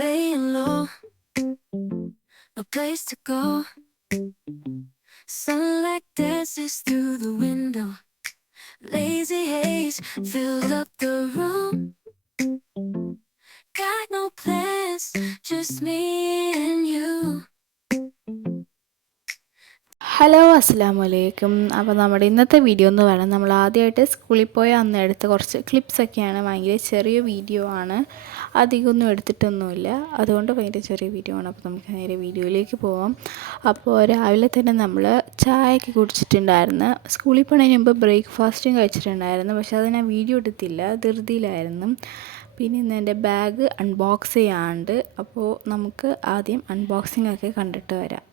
Laying low, no place to go. Sunlight dances through the window. Lazy haze filled up the room. Got no plans, just me and you. Hello അസ്സലാമലൈക്കും. അപ്പോൾ നമ്മുടെ ഇന്നത്തെ video എന്ന് പറയുന്നത് നമ്മൾ ആദ്യമായിട്ട് സ്കൂളിൽ പോയ അന്ന് എടുത്ത കുറച്ച് ക്ലിപ്സൊക്കെയാണ്. ഭയങ്കര ചെറിയ വീഡിയോ ആണ്, അധികമൊന്നും എടുത്തിട്ടൊന്നുമില്ല, അതുകൊണ്ട് ഭയങ്കര ചെറിയ വീഡിയോ ആണ്. അപ്പോൾ നമുക്ക് നേരെ വീഡിയോയിലേക്ക് പോവാം. അപ്പോൾ രാവിലെ തന്നെ നമ്മൾ ചായയൊക്കെ കുടിച്ചിട്ടുണ്ടായിരുന്നു. സ്കൂളിൽ പോണതിന് മുമ്പ് ബ്രേക്ക്ഫാസ്റ്റും കഴിച്ചിട്ടുണ്ടായിരുന്നു. പക്ഷേ അത് ഞാൻ വീഡിയോ എടുത്തില്ല, ധൃതിയിലായിരുന്നു. പിന്നെ ഇന്ന് എൻ്റെ ബാഗ് അൺബോക്സ് ചെയ്യാണ്ട്. അപ്പോൾ നമുക്ക് ആദ്യം അൺബോക്സിംഗ് ഒക്കെ കണ്ടിട്ട് വരാം.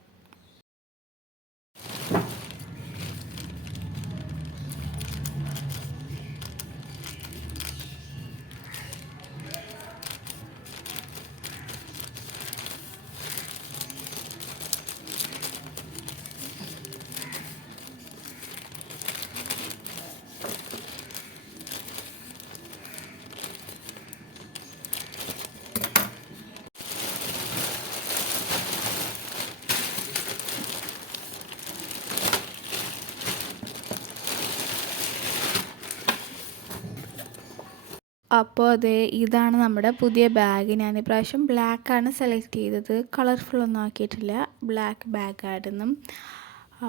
അപ്പോൾ അതെ, ഇതാണ് നമ്മുടെ പുതിയ ബാഗ്. ഞാൻ ഇപ്രാവശ്യം ബ്ലാക്കാണ് സെലക്ട് ചെയ്തത്, കളർഫുള്ളൊന്നും ആക്കിയിട്ടില്ല, ബ്ലാക്ക് ബാഗായിരുന്നു.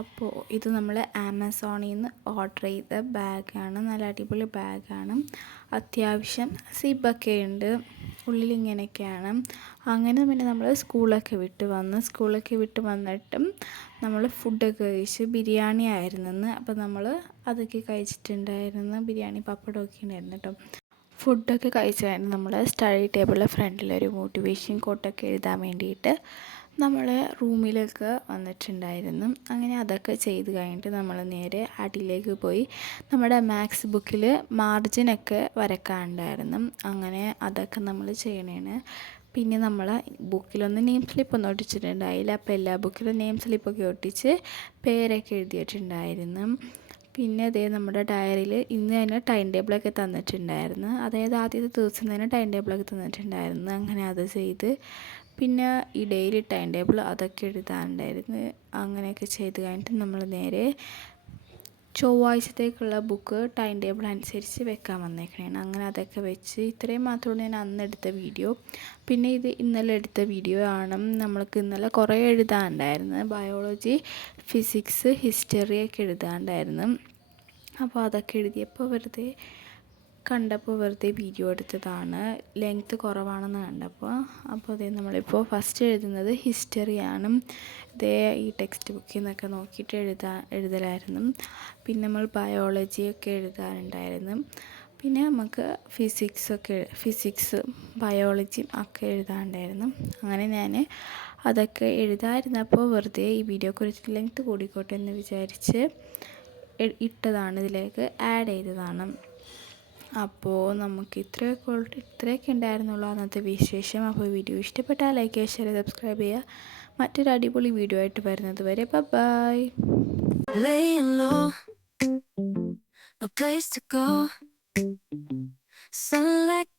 അപ്പോൾ ഇത് നമ്മൾ ആമസോണിൽ നിന്ന് ഓർഡർ ചെയ്ത ബാഗാണ്. നല്ല അടിപൊളി ബാഗാണ്. അത്യാവശ്യം സിബൊക്കെ ഉണ്ട്, ഉള്ളിലിങ്ങനെയൊക്കെയാണ്. അങ്ങനെ പിന്നെ നമ്മൾ സ്കൂളൊക്കെ വിട്ട് വന്നിട്ടും നമ്മൾ ഫുഡൊക്കെ കഴിച്ച് ബിരിയാണി ആയിരുന്നെന്ന്. അപ്പോൾ നമ്മൾ അതൊക്കെ കഴിച്ചിട്ടുണ്ടായിരുന്നു. ബിരിയാണി പപ്പടമൊക്കെ ഉണ്ടായിരുന്നു കേട്ടോ. ഫുഡൊക്കെ കഴിച്ച് കഴിഞ്ഞ് നമ്മൾ സ്റ്റഡി ടേബിളിൻ്റെ ഫ്രണ്ടിലൊരു മോട്ടിവേഷൻ കോട്ടൊക്കെ എഴുതാൻ വേണ്ടിയിട്ട് നമ്മൾ റൂമിലേക്ക് വന്നിട്ടുണ്ടായിരുന്നു. അങ്ങനെ അതൊക്കെ ചെയ്ത് കഴിഞ്ഞിട്ട് നമ്മൾ നേരെ അടിയിലേക്ക് പോയി നമ്മുടെ മാത്സ് ബുക്കിൽ മാർജിനൊക്കെ വരക്കാനുണ്ടായിരുന്നു. അങ്ങനെ അതൊക്കെ നമ്മൾ ചെയ്യണേണ്. പിന്നെ നമ്മൾ ബുക്കിലൊന്ന് നെയിം സ്ലിപ്പൊന്നും ഒട്ടിച്ചിട്ടുണ്ടായില്ല. അപ്പോൾ എല്ലാ ബുക്കിലും നെയിം സ്ലിപ്പൊക്കെ ഒട്ടിച്ച് പേരൊക്കെ എഴുതിയിട്ടുണ്ടായിരുന്നു. പിന്നെ അതേ നമ്മുടെ ഡയറിയിൽ ഇന്ന് തന്നെ ടൈം ടേബിളൊക്കെ തന്നിട്ടുണ്ടായിരുന്നു. അതായത് ആദ്യത്തെ ദിവസം തന്നെ ടൈം ടേബിളൊക്കെ തന്നിട്ടുണ്ടായിരുന്നു. അങ്ങനെ അത് ചെയ്ത് പിന്നെ ഈ ഡെയിലി ടൈം ടേബിൾ അതൊക്കെ എഴുതാനുണ്ടായിരുന്നു. അങ്ങനെയൊക്കെ ചെയ്ത് കഴിഞ്ഞിട്ട് നമ്മൾ നേരെ ചൊവ്വാഴ്ചത്തേക്കുള്ള ബുക്ക് ടൈം ടേബിൾ അനുസരിച്ച് വെക്കാൻ വന്നേക്കണേണ്. അങ്ങനെ അതൊക്കെ വെച്ച് ഇത്രയും മാത്രമാണ് ഞാൻ അന്ന് എടുത്ത വീഡിയോ. പിന്നെ ഇത് ഇന്നലെ എടുത്ത വീഡിയോ ആണ്. നമ്മൾക്ക് ഇന്നലെ കുറേ എഴുതാനുണ്ടായിരുന്നു. ബയോളജി, ഫിസിക്സ്, ഹിസ്റ്ററി ഒക്കെ എഴുതാനുണ്ടായിരുന്നു. അപ്പോൾ അതൊക്കെ എഴുതിയപ്പോൾ വെറുതെ വീഡിയോ എടുത്തതാണ്. ലെങ്ത്ത് കുറവാണെന്ന് കണ്ടപ്പോൾ. അപ്പോൾ അതേ നമ്മളിപ്പോൾ ഫസ്റ്റ് എഴുതുന്നത് ഹിസ്റ്ററിയാണ്. ഇതേ ഈ ടെക്സ്റ്റ് ബുക്കിൽ നിന്നൊക്കെ നോക്കിയിട്ട് എഴുതലായിരുന്നു. പിന്നെ നമ്മൾ ബയോളജിയൊക്കെ എഴുതാനുണ്ടായിരുന്നു. പിന്നെ നമുക്ക് ഫിസിക്സ് ബയോളജിയും ഒക്കെ എഴുതാനുണ്ടായിരുന്നു. അങ്ങനെ ഞാൻ അതൊക്കെ എഴുതാതിരുന്നപ്പോൾ വെറുതെ ഈ വീഡിയോ കുറച്ച് ലെങ്ത്ത് കൂടിക്കോട്ടെ എന്ന് വിചാരിച്ച് ഇട്ടതാണ്, ഇതിലേക്ക് ആഡ് ചെയ്തതാണ്. അപ്പോൾ നമുക്ക് ഇത്രയൊക്കെ ഉണ്ടായിരുന്നുള്ളൂ അന്നത്തെ വിശേഷം. അപ്പോൾ വീഡിയോ ഇഷ്ടപ്പെട്ടാൽ ലൈക്ക് ചെയ്യുക, ഷെയർ, സബ്സ്ക്രൈബ് ചെയ്യുക. മറ്റൊരു അടിപൊളി വീഡിയോ ആയിട്ട് വരുന്നത് വരെ by. Laying low, no place to go. Sunlight